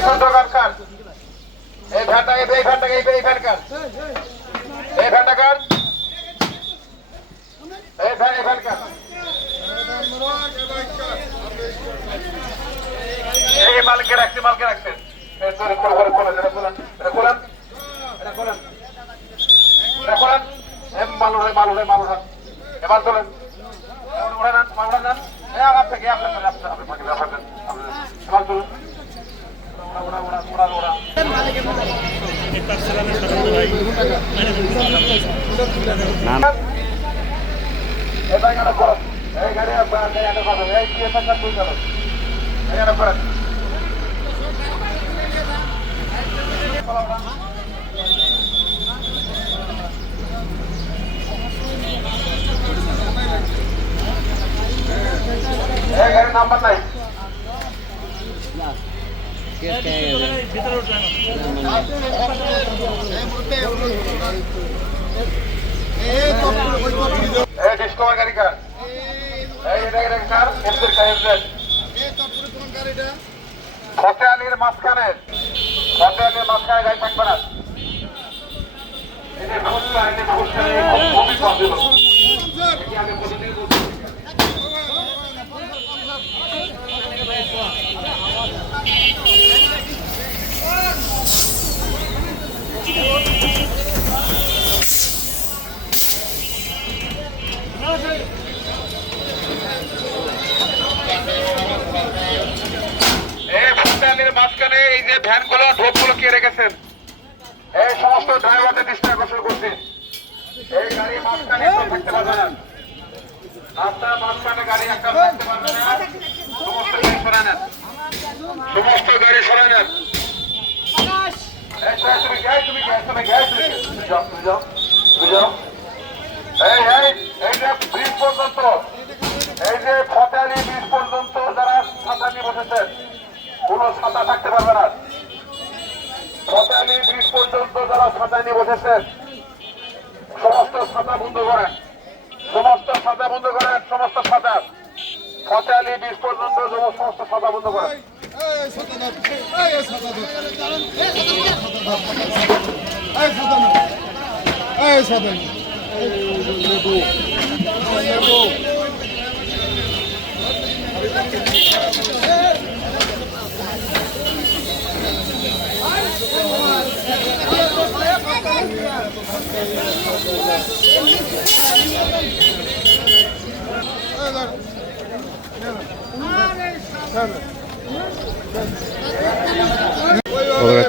বিশুদ্ধ কার এই ভ্যানটাকে এই ভ্যানটাকে এই ভ্যান কার এই ভ্যানটা কার এই ভ্যান কার এই মালকে রাখছেন এবার তোলেন এবার তুলুন গাড়ির নাম্বার নাই ডিসকভার গাড়ি কার ফতে আলীর মাঝখানে গাড়ি থাকবে না মাঝখানে এই যে ভ্যানগুলো ঢোকগুলো কে রেখেছেন এই সমস্ত ড্রাইভারদের দৃষ্টি আকর্ষণ করছেন এই গাড়ি মাঝখানে থাকতে পারবে না রাস্তার মাঝখানে গাড়ি একটা থাকতে পারবে না সমস্ত গাড়ি সরায় নেন তুমি যাও এই যে ব্রিজ পর্যন্ত এই যে ফতেআলী ব্রিজ পর্যন্ত যারা ছাতা নিয়ে বসেছেন কোন ছাতা থাকতে পারবে না ফতেআলী ব্রিজ পর্যন্ত যারা ছাতা নিয়ে বসেছেন সমস্ত ছাতা বন্ধ করেন সমস্ত ছাতা ফতেআলী ব্রিজ পর্যন্ত সমস্ত ছাতা বন্ধ করেন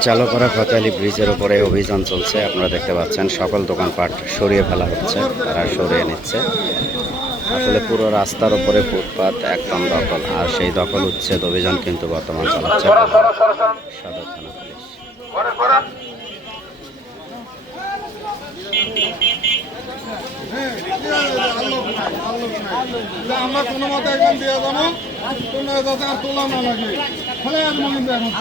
চালু করা ফতেআলী ব্রিজের উপরে অভিযান চলছে। আপনারা দেখতে পাচ্ছেন সকল দোকানপাট সরিয়ে ফেলা হচ্ছে, তারা সরিয়ে নিচ্ছে। আসলে পুরো রাস্তার উপরে ফুটপাত একদম দখল, আর সেই দখল উচ্ছেদ অভিযান কিন্তু বর্তমান চালাচ্ছে সদর থানা পুলিশ। আমরা কোনো মতো একদম দিয়ে যাবো, কোনো যাতে আর তোলা না লাগে। ফলে আসবো কিন্তু এখন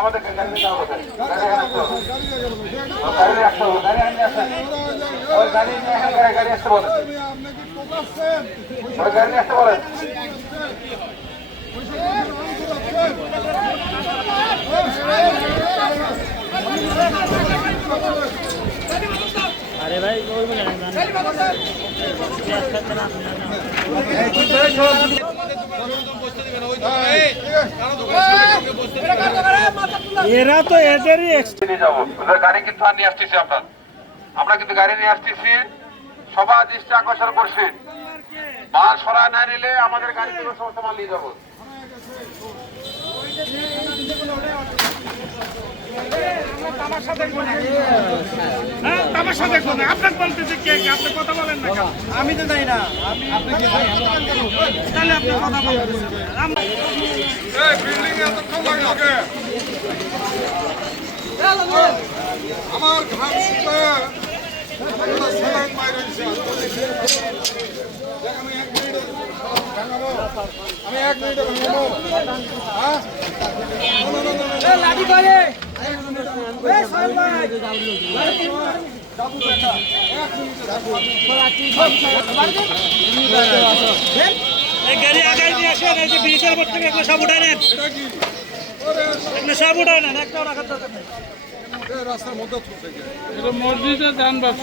আমাদেরকে গাড়ি নিতে হবে, গাড়ি আসতে বলেন, গাড়ি আসতে বলেন। আরে ভাই এরা তো এদেরই যাবো গাড়ি কিন্তু আর নিয়ে আসতেছি আমরা কিন্তু গাড়ি নিয়ে আসতেছি, সবার দৃষ্টি আকর্ষণ করছি। মাল সরায় না নিলে আমাদের গাড়ি থেকে সমস্ত মাল নিয়ে যাবো। আপনার বলতেছে কে আপনি কথা বলেন না, আমি তো যাই না। তাহলে আপনি কথা আমার ঘাম শুকায় আমি 1 মিনিটে ভাঙাবো। এই গাড়ি আগাই নিয়ে আসেন, এই যে ব্রিজের উপর থেকে এগুলো সব উঠায় নেন, এটা কি ওরে এগুলো সব উঠায় নেন, একটাও রাখার দরকার নেই। রাস্তার মধ্যে থেকে এটা মসজিদে যান বাক্স